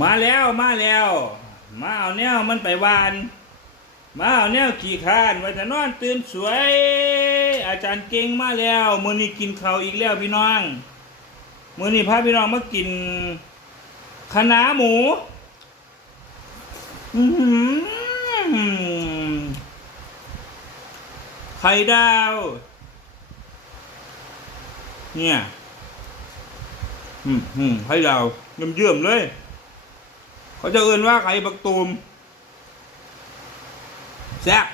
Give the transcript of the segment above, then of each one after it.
มาแล้วมาแล้ว มาเอาแนวมันไปวาน มาเอาแนวขี่คร้านไว้แต่นอนตื่นสวย อาจารย์เก่งมาแล้วมื้อนี้กินข้าวอีกแล้วพี่น้องมื้อนี้พาพี่น้องมากินคะน้าหมูไข่ดาว เนี่ย อืมอืมไข่ดาวเยี่ยมเลย เขาจะเอ่นว่าไข่บักตูมแซ่บ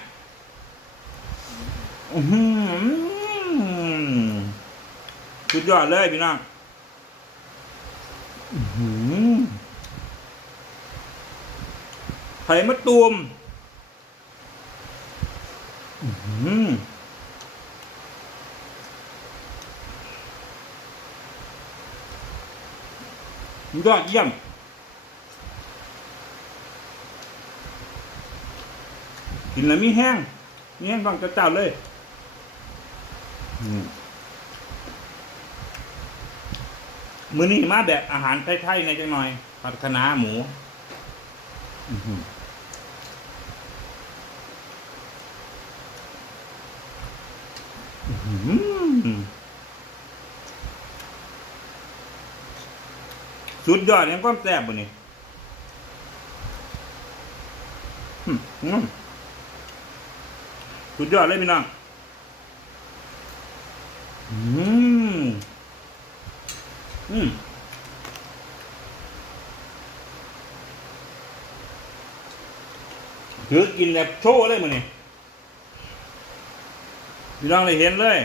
สุดยอดเลยพี่น้องไข่มะตูมยอดเยี่ยม กินแล้วมีแห้งมีแห้งบางจะเจ้าเลยอืมมื้อนี้มาแบบอาหารไทยๆในจังหน่อยผัดคะน้าหมูอื้อหืออื้อหือสุดยอดยังความแซ่บบ่นี่อืมอืม สุดยอดเลยพี่น้อง อืม อืมถือกินแบบโชว์เลยมันนี่พี่น้องเลยเห็นเลย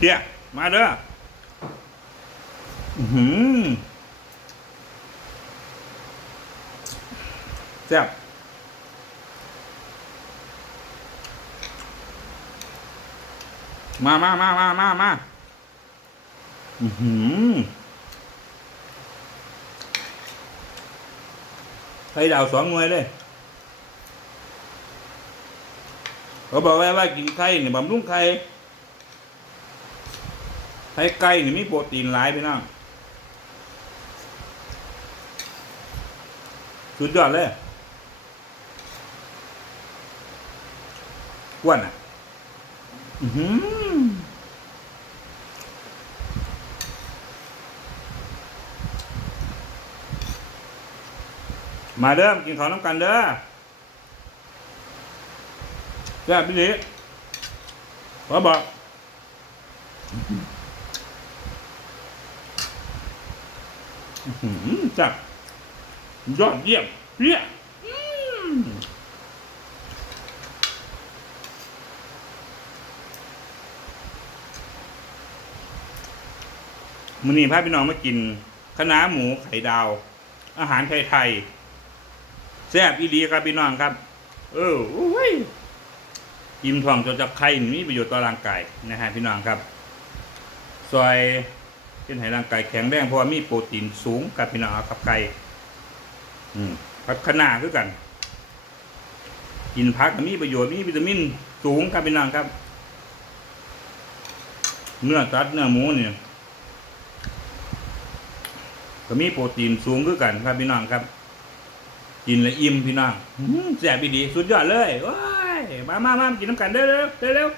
เดี๋ยวมาเด้ออือหือแซ่บ มามามามามามาอือหือไข่ดาวสองหน่วยเลยเขาบอกไว้ว่ากินไข่เนี่ยบำรุงไข่ไข่ไก่เนี่ยมีโปรตีนหลายไปน้องสุดยอดเลยอ้วนอะ มาเด้อกินข้าวน้ำกันเด้อแซ่บพี่ลิขอบอกอือหือจับยอดเยี่ยมเพี้ย มื้อนี้พาพี่น้องมากินคะน้าหมูไข่ดาว อาหารไทยๆแซ่บอีดีครับพี่น้องครับ เออโอ้ยอิ่มท้องจนจับไข่นี่มีประโยชน์ต่อร่างกายนะฮะพี่น้องครับซอยเป็นให้ร่างกายแข็งแรงเพราะว่ามีโปรตีนสูงกับพี่น้องกับไก่อืมกับคะน้าคือกันกินผักมีประโยชน์มีวิตามินสูงครับพี่น้องครับ เนื้อสัตว์เนื้อหมูเนี่ย ก็มีโปรตีนสูงคือกันครับพี่น้องครับ กินและอิ่มพี่น้องแซ่บอีดีสุดยอดเลยว้ายมามามากินน้ำกันเร็วเร็วเร็วเร็ว